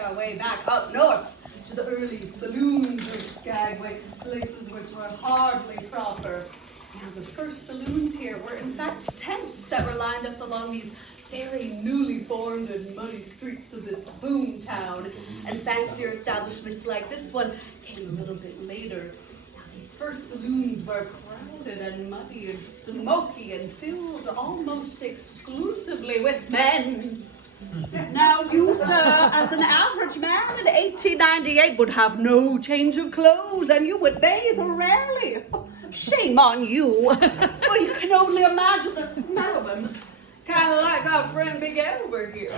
our way back up north to the early saloons of Skagway, places which were hardly proper. Now, the first saloons here were in fact tents that were lined up along these very newly formed and muddy streets of this boom town, and fancier establishments like this one came a little bit later. Now, these first saloons were crowded and muddy and smoky and filled almost exclusively with men. Now, you, sir, as an average man in 1898 would have no change of clothes, and you would bathe rarely. Shame on you. Well, you can only imagine the smell of them. Kind of like our friend Big Edward here.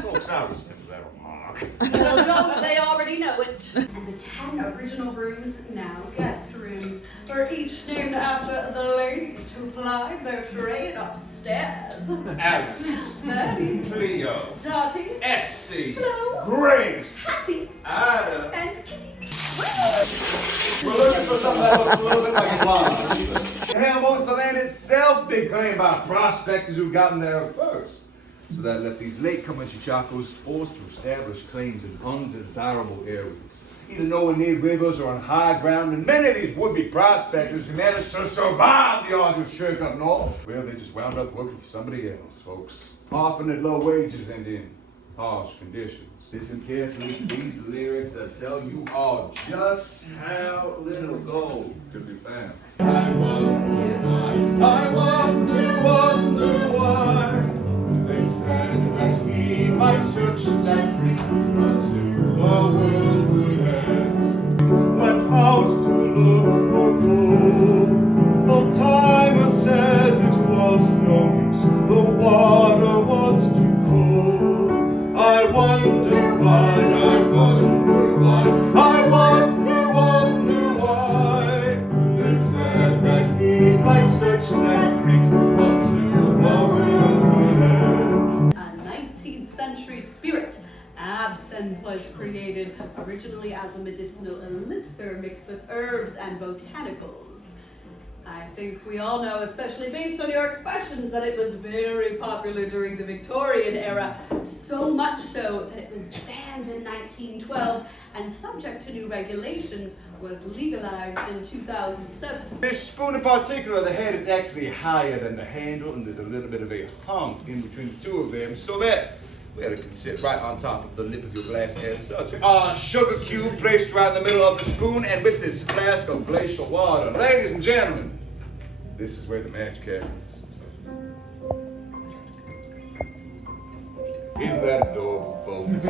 Folks, I resent that remark. Well, don't they already know it? And the 10 original rooms, now guest rooms, were each named after the ladies who plied their trade upstairs. Alice, Betty, Cleo, Dottie, Essie, Flo, Grace, Hattie, Ida. and Kitty. We're looking for something that looks a little bit like a farm. Hell, most of the land itself been claimed by prospectors who gotten there first. So that left these latecomer Chichacos forced to establish claims in undesirable areas, either nowhere near rivers or on high ground, and many of these would-be prospectors who managed to survive the arduous trek up north, well, they just wound up working for somebody else, folks. Often at low wages and in harsh conditions. Listen carefully to these lyrics that tell you all just how little gold could be found. I wonder why they said that he might search that creek until the world would end. Went out to look for gold. Old timer says it was no use. The water was too cold. I wonder why. They said that he might search that creek until the world would end. A 19th century spirit, absinthe, was created originally as a medicinal elixir mixed with herbs and botanicals. I think we all know, especially based on your expressions, that it was very popular during the Victorian era, so much so that it was banned in 1912 and, subject to new regulations, was legalized in 2007. This spoon in particular, the head is actually higher than the handle, and there's a little bit of a hump in between the two of them, so that well, it can sit right on top of the lip of your glass as such. A sugar cube placed right in the middle of the spoon, and with this flask of glacial water. Ladies and gentlemen, this is where the magic happens. Isn't that adorable, folks?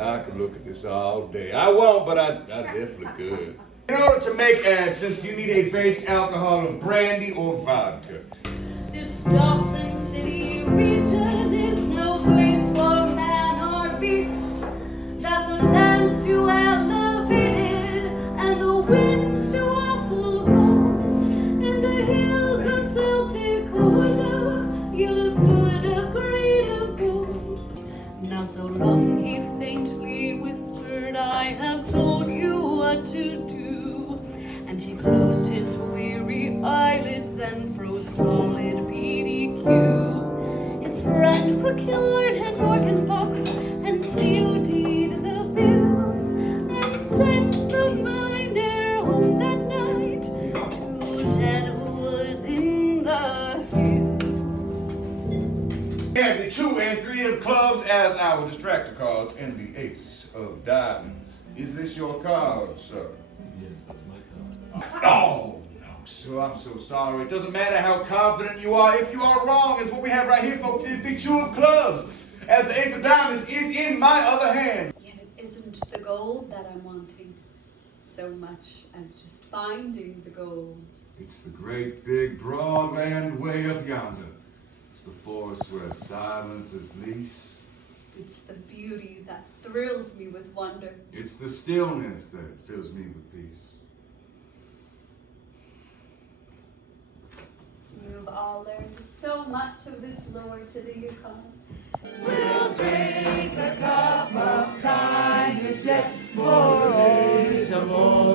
I could look at this all day. I won't, but I definitely could. In order to make absinthe, you need a base alcohol of brandy or vodka. This Dawson City region is no place for man or beast, that the land's too elevated and the wind's too awful cold, and the hills of Celtic order yield as good a grade of gold. Now so long he faintly whispered, I have told you what to do, and he closed his weary eyelids and froze solid PDQ. His friend procured an organ box and COD'd the bills, and sent the millionaire home that night to Deadwood in the hills. We have the 2 and 3 of clubs as our distractor cards, and the ace of diamonds. Is this your card, sir? Yes, that's my card. Oh, no, sir, I'm so sorry. It doesn't matter how confident you are. If you are wrong, as what we have right here, folks, is the 2 of clubs, as the ace of diamonds is in my other hand. Yet it isn't the gold that I'm wanting so much as just finding the gold. It's the great, big, broad land way up yonder. It's the forest where silence is least. It's the beauty that thrills me with wonder. It's the stillness that fills me with peace. You've all learned so much of this lore to the Yukon. We'll drink a cup of kindness yet for days of old.